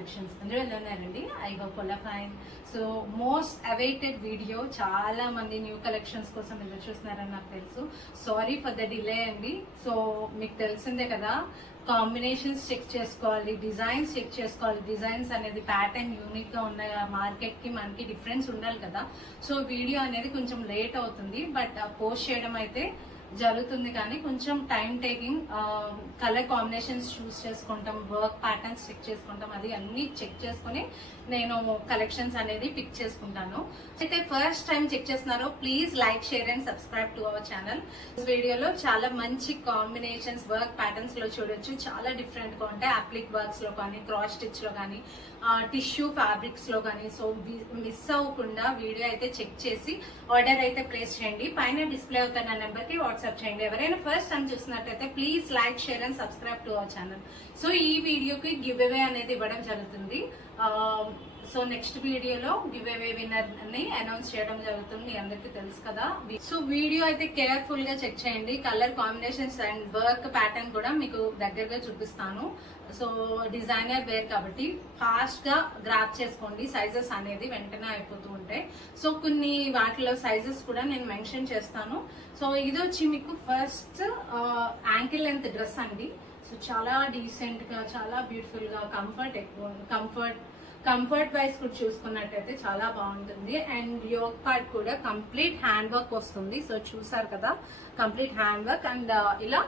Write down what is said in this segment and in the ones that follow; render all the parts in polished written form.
Collections అందరూ ఎలా ఉన్నారండి? I hope all are fine. So most awaited video, చాలా మంది న్యూ కలెక్షన్స్ కోసం ఎదురు చూస్తున్నారని నాకు తెలుసు. సారీ ఫర్ ద డిలే అండి. సో మీకు తెలిసిందే కదా, కాంబినేషన్స్ చెక్ చేసుకోవాలి, డిజైన్స్ చెక్ చేసుకోవాలి. డిజైన్స్ అనేది ప్యాటర్న్ యూనిక్ గా ఉన్న మార్కెట్ కి మనకి డిఫరెన్స్ ఉండాలి కదా. సో వీడియో అనేది కొంచెం లేట్ అవుతుంది, బట్ పోస్ట్ చేయడం అయితే జరుగుతుంది. కానీ కొంచెం టైం టేకింగ్. కలర్ కాంబినేషన్స్ చూస్ చేసుకుంటాం, వర్క్ ప్యాటర్న్స్ చెక్ చేసుకుంటాం, అది అన్ని చెక్ చేసుకుని నేను కలెక్షన్స్ అనేది పిక్ చేసుకుంటాను. అయితే ఫస్ట్ టైం చెక్ చేస్తున్నారో please like, share and subscribe to our channel. వీడియోలో చాలా మంచి కాంబినేషన్స్ వర్క్ ప్యాటర్న్స్ లో చూడొచ్చు. చాలా డిఫరెంట్ గా ఉంటాయి. అప్లిక్ వర్క్స్ లో కానీ, క్రాస్ స్టిచ్ లో కానీ, టిష్యూ ఫ్యాబ్రిక్స్ లో కానీ. సో మిస్ అవ్వకుండా వీడియో అయితే చెక్ చేసి ఆర్డర్ అయితే ప్లేస్ చేయండి. పైన డిస్ప్లే అవుతున్న నెంబర్ కి వాట్సాప్ చేయండి. ఎవరైనా ఫస్ట్ టైం చూసినట్టయితే please like, share and subscribe to our channel. So ఈ వీడియోకి గివ్ అవే అనేది ఇవ్వడం జరుగుతుంది. సో నెక్స్ట్ వీడియోలో గివ్ అవే విన్నర్ ని అనౌన్స్ చేయడం జరుగుతుంది. మీ అందరికీ తెలుసు కదా. సో వీడియో అయితే కేర్ఫుల్ గా చెక్ చేయండి. Colour combinations and work pattern కూడా మీకు దగ్గరగా చూపిస్తాను. సో డిజైనర్ వేర్ కాబట్టి ఫాస్ట్ గా గ్రాప్ చేసుకోండి. సైజెస్ అనేది వెంటనే అయిపోతూ ఉంటాయి. సో కొన్ని వాటిలో సైజెస్ కూడా నేను మెన్షన్ చేస్తాను. సో ఇది వచ్చి మీకు ఫస్ట్ యాంకిల్ లెంత్ డ్రెస్ అండి. సో చాలా డీసెంట్ గా, చాలా బ్యూటిఫుల్ గా, కంఫర్ట్ వైజ్ కూడా చూసుకున్నట్టయితే చాలా బాగుంటుంది. అండ్ యోక్ పార్ట్ కూడా కంప్లీట్ హ్యాండ్ వర్క్ వస్తుంది. సో చూసారు కదా, కంప్లీట్ హ్యాండ్ వర్క్. అండ్ ఇలా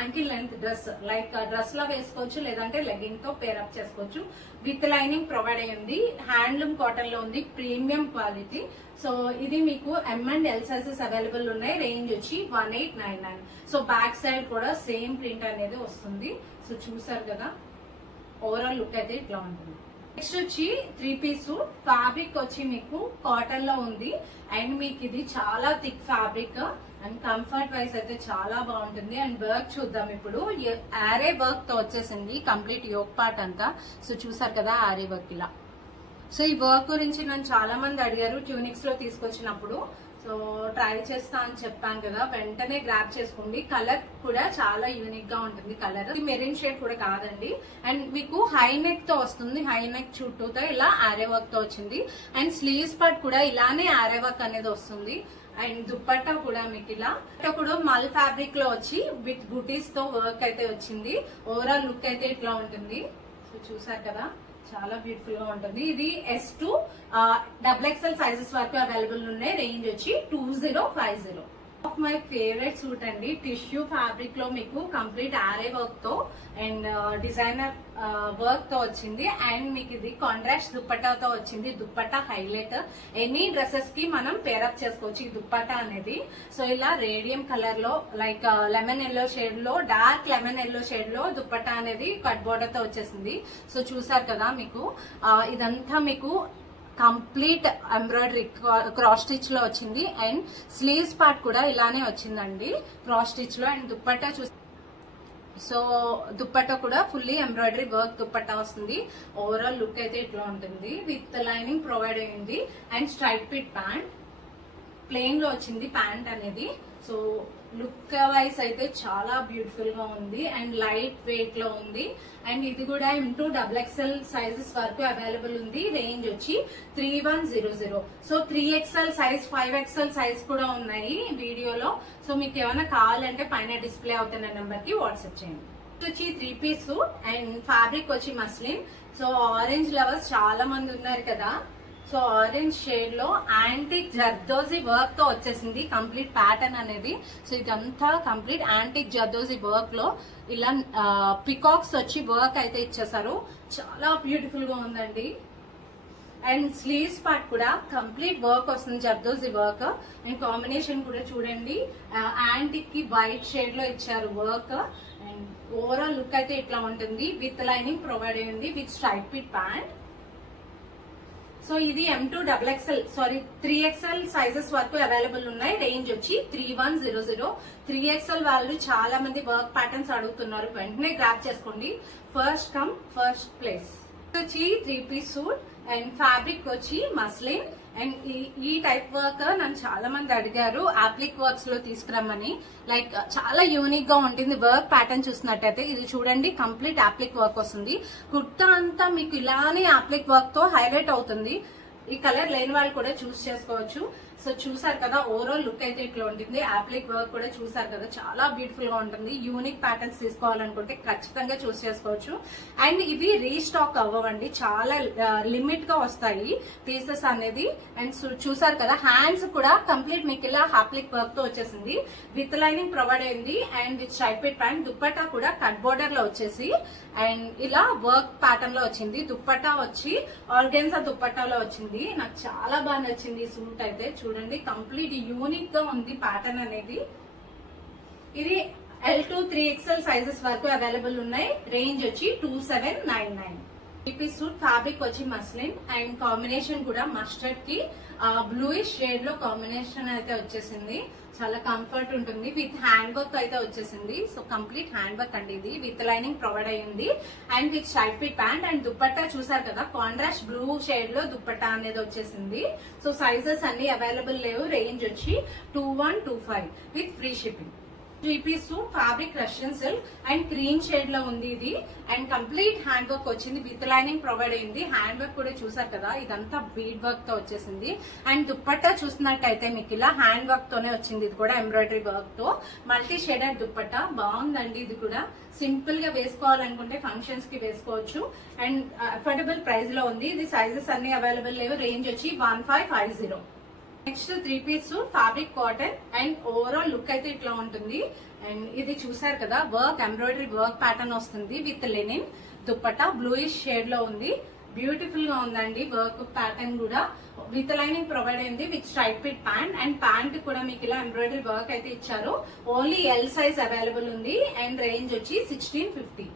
ankle length dress, like dress లా వేసుకోవచ్చు, లేదంటే లెగ్గింగ్ తో పేరప్ చేసుకోవచ్చు. విత్ లైనింగ్ ప్రొవైడ్ అయ్యింది. హ్యాండ్లూమ్ కాటన్ లో ఉంది, ప్రీమియం క్వాలిటీ. సో ఇది మీకు M&L సైజెస్ అవైలబుల్ ఉన్నాయి. రేంజ్ వచ్చి 1899. సో బ్యాక్ సైడ్ కూడా సేమ్ ప్రింట్ అనేది వస్తుంది. సో చూసారు కదా, ఓవరాల్ లుక్ అయితే ఇట్లా ఉంటుంది. నెక్స్ట్ వచ్చి 3 పీస్ సూట్. ఫ్యాబ్రిక్ వచ్చి మీకు కాటన్ లో ఉంది. అండ్ మీకు ఇది చాలా thick fabric and comfort wise అయితే చాలా బాగుంటుంది. అండ్ వర్క్ చూద్దాం ఇప్పుడు. ఆరే వర్క్ తో వచ్చేసింది కంప్లీట్ యోక్ పార్ట్ అంతా. సో చూసారు కదా ఆరే వర్క్ ఇలా. సో ఈ వర్క్ గురించి నన్ను చాలా మంది అడిగారు ట్యూనిక్స్ లో తీసుకొచ్చినప్పుడు. సో ట్రై చేస్తా అని చెప్పాను కదా, వెంటనే గ్రాప్ చేసుకోండి. కలర్ కూడా చాలా యూనిక్ గా ఉంటుంది. కలర్ ఇది మెరూన్ షేడ్ కూడా కాదండి. అండ్ మీకు హై నెక్ తో వస్తుంది. హై నెక్ చుట్టూతో ఇలా ఆరే వర్క్ తో వచ్చింది. అండ్ స్లీవ్స్ పార్ట్ కూడా ఇలానే ఆరే వర్క్ అనేది వస్తుంది. అండ్ దుప్పట్టా కూడా మీకు ఇలా కూడా మల్ ఫ్యాబ్రిక్ లో వచ్చి విత్ బూటీస్ తో వర్క్ అయితే వచ్చింది. ఓవరాల్ లుక్ అయితే ఇట్లా ఉంటుంది. సో చూసారు కదా, చాలా బ్యూటిఫుల్ గా ఉంటుంది. ఇది S2 XXL సైజెస్ వరకు అవైలబుల్ ఉన్నాయి. రేంజ్ వచ్చి 2050. ఆఫ్ మై ఫేవరెట్ సూట్ అండి. టిష్యూ ఫ్యాబ్రిక్ లో మీకు కంప్లీట్ ఆరే వర్క్ తో అండ్ డిజైనర్ వర్క్ తో వచ్చింది. అండ్ మీకు ఇది కాంట్రాస్ట్ దుప్పట్టాతో వచ్చింది. దుప్పట్టా హైలైట్. ఎనీ డ్రెస్సెస్ కి మనం పేరప్ చేసుకోవచ్చు ఈ దుప్పట్టా అనేది. సో ఇలా రేడియం కలర్ లో, లైక్ లెమన్ ఎల్లో షేడ్ లో, డార్క్ లెమన్ ఎల్లో షేడ్ లో దుప్పట్టా అనేది కట్ బోర్డర్ తో వచ్చేసింది. సో చూసారు కదా, మీకు ఇదంతా మీకు కంప్లీట్ ఎంబ్రాయిడరీ క్రాస్ స్టిచ్ లో వచ్చింది. అండ్ స్లీవ్స్ పార్ట్ కూడా ఇలానే వచ్చిందండి క్రాస్ స్టిచ్ లో. అండ్ దుప్పట్టా సో దుప్పట్టా కూడా ఫుల్లీ ఎంబ్రాయిడరీ వర్క్ దుప్పట్టా వస్తుంది. ఓవరాల్ లుక్ అయితే ఇట్లా ఉంటుంది. విత్ లైనింగ్ ప్రొవైడ్ అయ్యింది. And straight fit pant, plain లో వచ్చింది ప్యాంట్ అనేది. సో లుక్ వైజ్ అయితే చాలా బ్యూటిఫుల్ గా ఉంది. అండ్ లైట్ వెయిట్ లో ఉంది. అండ్ ఇది కూడా M2 XXL సైజెస్ వరకు అవైలబుల్ ఉంది. రేంజ్ వచ్చి 3100. So 3XL size, 5XL size కూడా ఉన్నాయి వీడియోలో. సో మీకు ఏమైనా కావాలంటే పైన డిస్ప్లే అవుతున్న నెంబర్ కి వాట్సాప్ చేయండి. వచ్చి 3 పీస్ సూట్ అండ్ ఫ్యాబ్రిక్ వచ్చి మస్లిన్. సో ఆరెంజ్ లవర్స్ చాలా మంది ఉన్నారు కదా. సో ఆరెంజ్ షేడ్ లో యాంటిక్ జర్దోజీ వర్క్ తో వచ్చేసింది కంప్లీట్ ప్యాటర్న్ అనేది. సో ఇదంతా కంప్లీట్ యాంటిక్ జర్దోజీ వర్క్ లో ఇలా పికాక్స్ వచ్చి వర్క్ అయితే ఇచ్చేసారు. చాలా బ్యూటిఫుల్ గా ఉందండి. అండ్ స్లీవ్స్ పార్ట్ కూడా కంప్లీట్ వర్క్ వస్తుంది, జర్దోజీ వర్క్. అండ్ కాంబినేషన్ కూడా చూడండి, యాంటిక్ కి వైట్ షేడ్ లో ఇచ్చారు వర్క్. అండ్ ఓవరాల్ లుక్ అయితే ఇట్లా ఉంటుంది. విత్ లైనింగ్ ప్రొవైడ్ అయ్యింది, with straight fit pant. So ఇది M2 XXL 3XL సైజెస్ వరకు అవైలబుల్ ఉన్నాయి. రేంజ్ వచ్చి 3100. 3XL వాళ్ళు చాలా మంది వర్క్ ప్యాటర్న్స్ అడుగుతున్నారు, వెంటనే గ్రాప్ చేసుకోండి. First come first place. వచ్చి 3 పీస్ సూట్ అండ్ ఫ్యాబ్రిక్ వచ్చి మస్లిన్ అండ్ ఈ టైప్ వర్క్ నన్ను చాలా మంది అడిగారు అప్లిక్ వర్క్స్ లో తీసుకురమ్మని. లైక్ చాలా యూనిక్ గా ఉంటుంది. వర్క్ ప్యాటర్న్ చూసినట్టయితే ఇది చూడండి, కంప్లీట్ అప్లిక్ వర్క్ వస్తుంది. కుర్తా అంతా మీకు ఇలానే అప్లిక్ వర్క్ తో హైలైట్ అవుతుంది. ఈ కలర్ లేని వాళ్ళు కూడా చూస్ చేసుకోవచ్చు. సో చూసారు కదా, ఓవరాల్ లుక్ అయితే ఇట్లా ఉంటుంది. అప్లిక్ వర్క్ కూడా చూసారు కదా, చాలా బ్యూటిఫుల్ గా ఉంటుంది. యూనిక్ ప్యాటర్న్స్ తీసుకోవాలనుకుంటే ఖచ్చితంగా చూస్ చేసుకోవచ్చు. అండ్ ఇవి రీస్టాక్ అవ్వండి, చాలా లిమిట్ గా వస్తాయి పీసెస్ అనేది. అండ్ చూసారు కదా, హ్యాండ్స్ కూడా కంప్లీట్ మీకు ఇలా అప్లిక్ వర్క్ తో వచ్చేసింది. విత్ లైనింగ్ ప్రొవైడ్ అయింది and with striped pant. Dupatta కూడా కట్ బోర్డర్ లో వచ్చేసి అండ్ ఇలా వర్క్ ప్యాటర్న్ లో వచ్చింది. దుప్పట్టా వచ్చి ఆర్గెన్జా దుప్పట్టాలో వచ్చింది. నాకు చాలా బాగా నచ్చింది ఈ సూట్ అయితే. చూడండి, కంప్లీట్ యూనిక్ గా ఉంది ప్యాటర్న్ అనేది. ఇది L2 3XL సైజెస్ వరకు అవైలబుల్ ఉన్నాయి. రేంజ్ వచ్చి 2799. ఈ సూట్ ఫ్యాబ్రిక్ వచ్చి మస్లిన్ అండ్ కాంబినేషన్ కూడా మస్టర్డ్ కి బ్లూయిష్ షేడ్ లో కాంబినేషన్ అయితే వచ్చేసింది. చాలా కంఫర్ట్ ఉంటుంది. విత్ హ్యాండ్ వర్క్ అయితే వచ్చేసింది. సో కంప్లీట్ హ్యాండ్ వర్క్ అండి ఇది. విత్ లైనింగ్ ప్రొవైడ్ అయ్యింది and with striped pant. And dupatta చూసారు కదా, కాంట్రాస్ట్ బ్లూ షేడ్ లో దుప్పట్టా అనేది వచ్చేసింది. సో సైజెస్ అన్ని అవైలబుల్ లేవు. రేంజ్ వచ్చి 2125 with free shipping. 3-piece suit fabric Russian silk and cream shade లో ఉంది ఇది. అండ్ కంప్లీట్ హ్యాండ్ వర్క్ వచ్చింది. విత్ లైనింగ్ ప్రొవైడ్ అయింది. హ్యాండ్ వర్క్ కూడా చూసారు కదా, ఇదంతా బీడ్ వర్క్ తో వచ్చేసింది. అండ్ దుప్పట్టా చూసినట్టయితే మీకు ఇలా హ్యాండ్ వర్క్ తోనే వచ్చింది. ఇది కూడా ఎంబ్రాయిడరీ వర్క్ తో మల్టీ షేడెడ్ దుప్పట్టా బాగుందండి. ఇది కూడా సింపుల్ గా వేసుకోవాలనుకుంటే ఫంక్షన్స్ కి వేసుకోవచ్చు. అండ్ అఫోర్డబుల్ ప్రైస్ లో ఉంది. ఇది సైజెస్ అన్ని అవైలబుల్ లేవు. రేంజ్ వచ్చి 1550. Next 3-piece suit fabric cotton and overall look అయితే ఇట్లా ఉంటుంది. అండ్ ఇది చూసారు కదా, వర్క్ ఎంబ్రాయిడరీ వర్క్ ప్యాటర్న్ వస్తుంది. With linen dupatta bluish shade లో ఉంది. బ్యూటిఫుల్ గా ఉందండి. వర్క్ ప్యాటర్న్ కూడా విత్ లైనింగ్ ప్రొవైడ్ అయింది. With striped pant and pant కూడా మీకు ఇలా ఎంబ్రాయిడరీ వర్క్ అయితే ఇచ్చారు. ఓన్లీ ఎల్ సైజ్ అవైలబుల్ ఉంది అండ్ రేంజ్ వచ్చి 1650.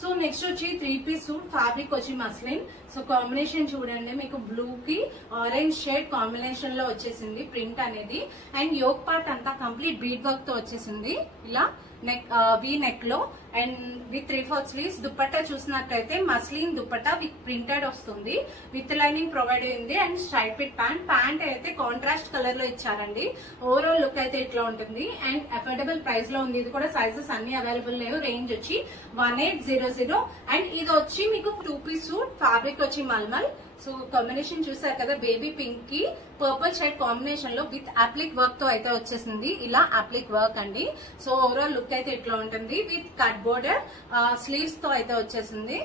సో నెక్స్ట్ వచ్చి 3-piece సూట్ ఫ్యాబ్రిక్ వచ్చి మస్లిన్. సో కాంబినేషన్ చూడండి, మీకు బ్లూ కి ఆరెంజ్ షేడ్ కాంబినేషన్ లో వచ్చేసింది ప్రింట్ అనేది. అండ్ యోక్ పార్ట్ అంతా కంప్లీట్ బీడ్ వర్క్ తో వచ్చేసింది. ఇలా నెక్ వి నెక్ లో అండ్ విత్ 3/4 స్లీవ్స్. దుప్పట్టా చూసినట్లయితే మస్లిన్ దుప్పట్టా విత్ ప్రింటెడ్ వస్తుంది. విత్ లైనింగ్ ప్రొవైడ్ అయింది అండ్ స్ట్రైపెడ్ ప్యాంట్. ప్యాంట్ అయితే కాంట్రాస్ట్ కలర్ లో ఇచ్చారండి. ఓవరాల్ లుక్ అయితే ఇట్లా ఉంటుంది అండ్ అఫోర్డబుల్ ప్రైస్ లో ఉంది. ఇది కూడా సైజెస్ అన్ని అవైలబుల్ లేవు. రేంజ్ వచ్చి 1800. అండ్ ఇది వచ్చి మీకు 2-piece సూట్ ఫ్యాబ్రిక్ వచ్చి మల్మల్. సో కాంబినేషన్ చూసారు కదా, బేబీ పింక్ కి పర్పుల్ షేడ్ కాంబినేషన్ లో విత్ అప్లిక్ వర్క్ తో అయితే వచ్చేసింది. ఇలా అప్లిక్ వర్క్ అండి. సో ఓవరాల్ లుక్ అయితే ఇట్లా ఉంటుంది. విత్ కట్ బోర్డర్ స్లీవ్స్ తో అయితే వచ్చేసింది.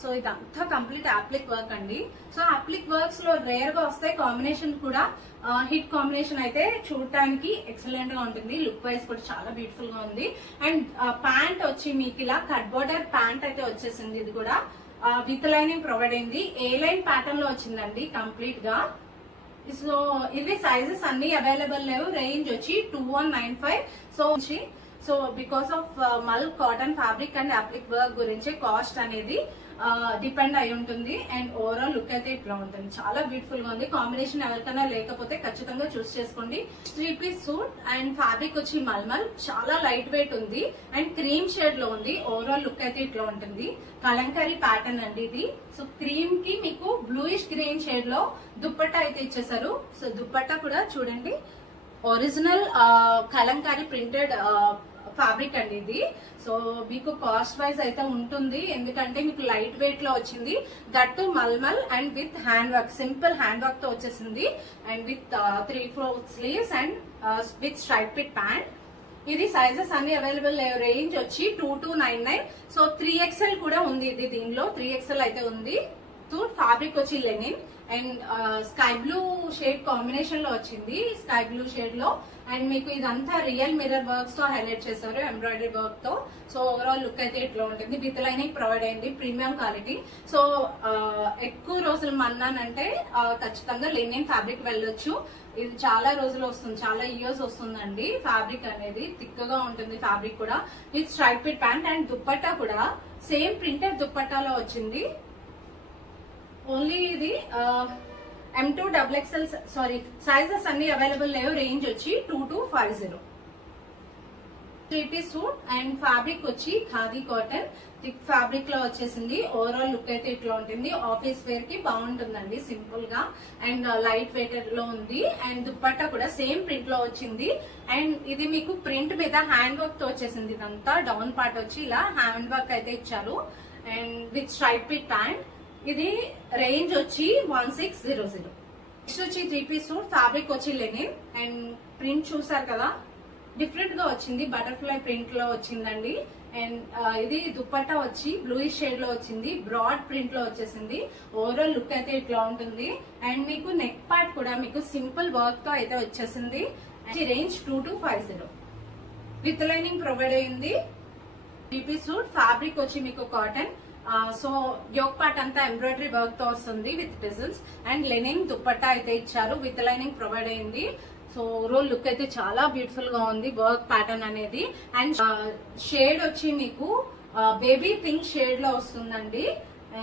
సో ఇదంతా కంప్లీట్ అప్లిక్ వర్క్ అండి. సో అప్లిక్ వర్క్స్ లో రేర్ గా వస్తాయి. కాంబినేషన్ కూడా హిట్ కాంబినేషన్ అయితే చూడటానికి ఎక్సలెంట్ గా ఉంటుంది. లుక్ వైజ్ కూడా చాలా బ్యూటిఫుల్ గా ఉంది. అండ్ ప్యాంట్ వచ్చి మీకు ఇలా కట్ బోర్డర్ ప్యాంట్ అయితే వచ్చేసింది. ఇది కూడా విత్ లైనింగ్ ప్రొవైడ్ అయింది. ఏ లైన్ ప్యాటర్న్ లో వచ్చిందండి కంప్లీట్ గా. సో ఇవి సైజెస్ అన్ని అవైలబుల్ లేవు. రేంజ్ వచ్చి 2195. సో బికాస్ ఆఫ్ మల్ కాటన్ ఫ్యాబ్రిక్ అండ్ అప్లిక్ వర్క్ గురించి కాస్ట్ అనేది డిపెండ్ అయి ఉంటుంది. అండ్ ఓవరాల్ లుక్ అయితే ఇట్లా ఉంటుంది. చాలా బ్యూటిఫుల్ గా ఉంది. కాంబినేషన్ ఎవరికైనా లేకపోతే ఖచ్చితంగా చూస్ చేసుకోండి. 3-piece సూట్ అండ్ ఫ్యాబ్రిక్ వచ్చి మల్మల్. చాలా లైట్ వెయిట్ ఉంది అండ్ క్రీమ్ షేడ్ లో ఉంది. ఓవరాల్ లుక్ అయితే ఇట్లా ఉంటుంది. కలంకారీ ప్యాటర్న్ అండి ఇది. సో క్రీమ్ కి మీకు బ్లూయిష్ గ్రీన్ షేడ్ లో దుప్పట్టా అయితే ఇచ్చేసారు. సో దుప్పట్టా కూడా చూడండి, ఒరిజినల్ కలంకారీ ప్రింటెడ్ ఫ్యాబ్రిక్ అండి ఇది. సో మీకు కాస్ట్ వైజ్ అయితే ఉంటుంది, ఎందుకంటే మీకు లైట్ వెయిట్ లో వచ్చింది. That mulmul and with hand work, simple hand work తో వచ్చేసింది. And with 3/4 sleeves and with striped pant. ఇది సైజెస్ అన్ని అవైలబుల్. రేంజ్ వచ్చి 2299. సో 3XL కూడా ఉంది. ఇది దీనిలో 3XL అయితే ఉంది. సూట్ ఫ్యాబ్రిక్ వచ్చి Lenin and sky blue shade combination లో వచ్చింది. స్కై బ్లూ షేడ్ లో అండ్ మీకు ఇదంతా రియల్ మిర్రర్ వర్క్స్ తో హైలైట్ చేశారు, ఎంబ్రాయిడరీ వర్క్ తో. సో ఓవరాల్ లుక్ అయితే ఇట్లా ఉంటుంది. విత్ లైనింగ్ ప్రొవైడ్ అయింది, ప్రీమియం క్వాలిటీ. సో ఎక్కువ రోజులు మన్నానంటే ఖచ్చితంగా లెనిన్ ఫ్యాబ్రిక్ వెళ్ళొచ్చు. ఇది చాలా రోజులు వస్తుంది, చాలా ఇయర్స్ వస్తుందండి. ఫ్యాబ్రిక్ అనేది థిక్గా ఉంటుంది. ఫ్యాబ్రిక్ కూడా with striped pant and dupatta కూడా సేమ్ ప్రింటెడ్ దుప్పట్టాలో వచ్చింది. ఓన్లీ ఇది M2XXL సారీ సైజెస్ అన్ని అవైలబుల్ లేవు. రేంజ్ వచ్చి 2250. 3-piece సూట్ అండ్ ఫ్యాబ్రిక్ వచ్చి ఖాదీ కాటన్ థిక్ ఫ్యాబ్రిక్ లో వచ్చేసింది. ఓవరాల్ లుక్ అయితే ఇట్లా ఉంటుంది. ఆఫీస్ వేర్ కి బాగుంటుందండి, సింపుల్ గా అండ్ లైట్ వెయిటెడ్ లో ఉంది. అండ్ దుపట్టా కూడా సేమ్ ప్రింట్ లో వచ్చింది. అండ్ ఇది మీకు ప్రింట్ మీద హ్యాండ్ వర్క్ తో వచ్చేసింది. ఇదంతా డౌన్ పార్ట్ వచ్చి ఇలా హ్యాండ్ వర్క్ అయితే ఇచ్చారు and with stripe fit pant. ఇది రేంజ్ వచ్చి 1600. నెక్స్ట్ వచ్చి 3-piece సూట్ ఫ్యాబ్రిక్ వచ్చి లెనిన్ అండ్ ప్రింట్ చూసారు కదా, డిఫరెంట్ గా వచ్చింది. బటర్ఫ్లై ప్రింట్ లో వచ్చిందండి. అండ్ ఇది దుపట్టా వచ్చి బ్లూయిష్ షేడ్ లో వచ్చింది. బ్రాడ్ ప్రింట్ లో వచ్చేసింది. ఓవరాల్ లుక్ అయితే ఇట్లా ఉంటుంది. అండ్ మీకు నెక్ పార్ట్ కూడా మీకు సింపుల్ వర్క్ తో అయితే వచ్చేసింది. రేంజ్ 2250 విత్ లైనింగ్ ప్రొవైడ్ అయింది. 3-piece సూట్ ఫ్యాబ్రిక్ వచ్చి మీకు కాటన్. సో యోక్ పార్ట్ అంతా ఎంబ్రాయిడరీ వర్క్ తో వస్తుంది with designs. And linen dupatta అయితే ఇచ్చారు, విత్ లైనింగ్ ప్రొవైడ్ అయింది. సో ఓవరాల్ లుక్ అయితే చాలా బ్యూటిఫుల్ గా ఉంది వర్క్ ప్యాటర్న్ అనేది. అండ్ షేడ్ వచ్చి మీకు బేబీ పింక్ షేడ్ లో వస్తుందండి.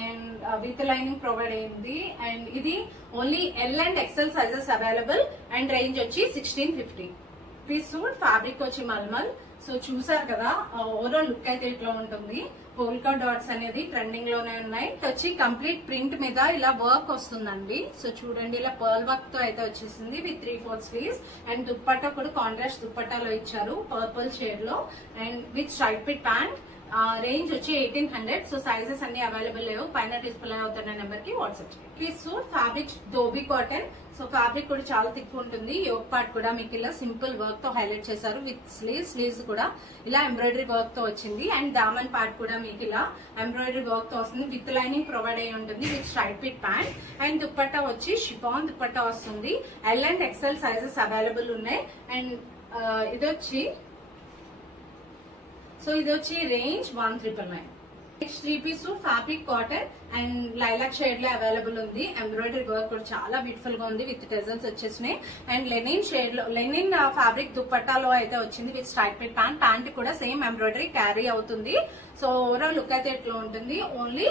అండ్ విత్ లైనింగ్ ప్రొవైడ్ అయింది. అండ్ ఇది only L and XL sizes available. And range వచ్చి 1650. పీస్ సూట్ ఫ్యాబ్రిక్ వచ్చి మల్మల్. సో చూసారు కదా, ఓవరాల్ లుక్ అయితే ఇట్లా ఉంటుంది. పోల్కా డాట్స్ అనేది ట్రెండింగ్ లోనే ఉన్నాయి. వచ్చి కంప్లీట్ ప్రింట్ మీద ఇలా వర్క్ వస్తుందండి. సో చూడండి, ఇలా పర్ల్ వర్క్ తో అయితే వచ్చేసింది విత్ 3/4 స్లీవ్స్. అండ్ దుపట్టా కూడా కాంట్రాస్ట్ దుపట్టాలో ఇచ్చారు పర్పుల్ షేడ్ లో and with stripe fit pant. Range వచ్చి 1800. సో సైజెస్ అన్ని అవైలబుల్ లేవు. పైన డిస్ప్లే అవుతున్న నెంబర్ కి వాట్సాప్ చేయండి. Piece suit fabric dobby cotton. So fabric కూడా చాలా థిక్ ఉంటుంది. యోక్ పార్ట్ కూడా మీకు ఇలా సింపుల్ వర్క్ తో హైలైట్ చేశారు విత్ స్లీవ్స్ కూడా ఇలా ఎంబ్రాయిడరీ వర్క్ తో వచ్చింది. అండ్ దామన్ పార్ట్ కూడా మీకు ఇలా ఎంబ్రాయిడరీ వర్క్ తో వస్తుంది. విత్ లైనింగ్ ప్రొవైడ్ అయి ఉంటుంది with stripe fit pant. And dupatta వచ్చి షిఫాన్ దుపట్టా వస్తుంది. L and XL sizes available ఉన్నాయి. అండ్ ఇది వచ్చి range 1999. Next 3-piece suit fabric cotton and lilac shade లో అవైలబుల్ ఉంది. ఎంబ్రాయిడరీ వర్క్ కూడా చాలా బ్యూటిఫుల్ గా ఉంది విత్ డిజైన్స్ వచ్చేసినాయి. అండ్ లెనిన్ షేడ్ లో లెనిన్ ఫ్యాబ్రిక్ దుపట్టాలో అయితే వచ్చింది with stripe fit pant. Pant కూడా సేమ్ ఎంబ్రాయిడరీ క్యారీ అవుతుంది. సో ఓవరాల్ లుక్ అయితే ఎట్లా ఉంటుంది. ఓన్లీ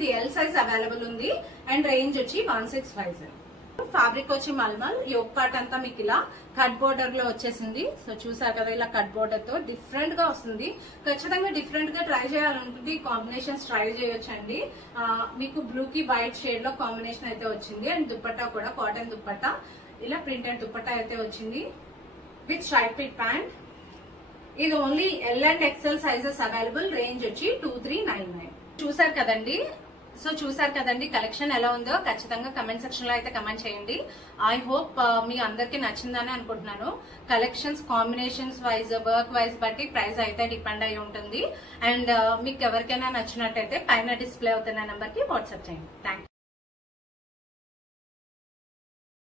ఇది ఎల్ సైజ్ అవైలబుల్ ఉంది. అండ్ రేంజ్ వచ్చి 1650. ఫ్యాబ్రిక్ వచ్చి మల్మల్. యోక్ పార్ట్ అంతా మీకు ఇలా కట్ బోర్డర్ లో వచ్చేసింది. సో చూసారు కదా, ఇలా కట్ బోర్డర్ తో డిఫరెంట్ గా వస్తుంది. ఖచ్చితంగా డిఫరెంట్ గా ట్రై చేయాలనుకుంటే కాంబినేషన్స్ ట్రై చేయొచ్చండి. మీకు బ్లూ కి వైట్ షేడ్ లో కాంబినేషన్ అయితే వచ్చింది. అండ్ దుపట్టా కూడా కాటన్ దుపట్టా, ఇలా ప్రింటెడ్ దుపట్టా అయితే వచ్చింది విత్ స్ట్రైప్ పిట్ ప్యాంట్. ఇది only L and XL sizes available. Range వచ్చి 2399. చూసారు కదండి కలెక్షన్ ఎలా ఉందో ఖచ్చితంగా కమెంట్ సెక్షన్ లో అయితే కమెంట్ చేయండి. ఐ హోప్ మీ అందరికి నచ్చిందని అనుకుంటున్నాను. Collections combinations wise work wise బట్టి ప్రైస్ అయితే డిపెండ్ అయి ఉంటుంది. అండ్ మీకు ఎవరికైనా నచ్చినట్టయితే పైన డిస్ప్లే అవుతున్న నెంబర్ కి వాట్సాప్ చేయండి. Thank you.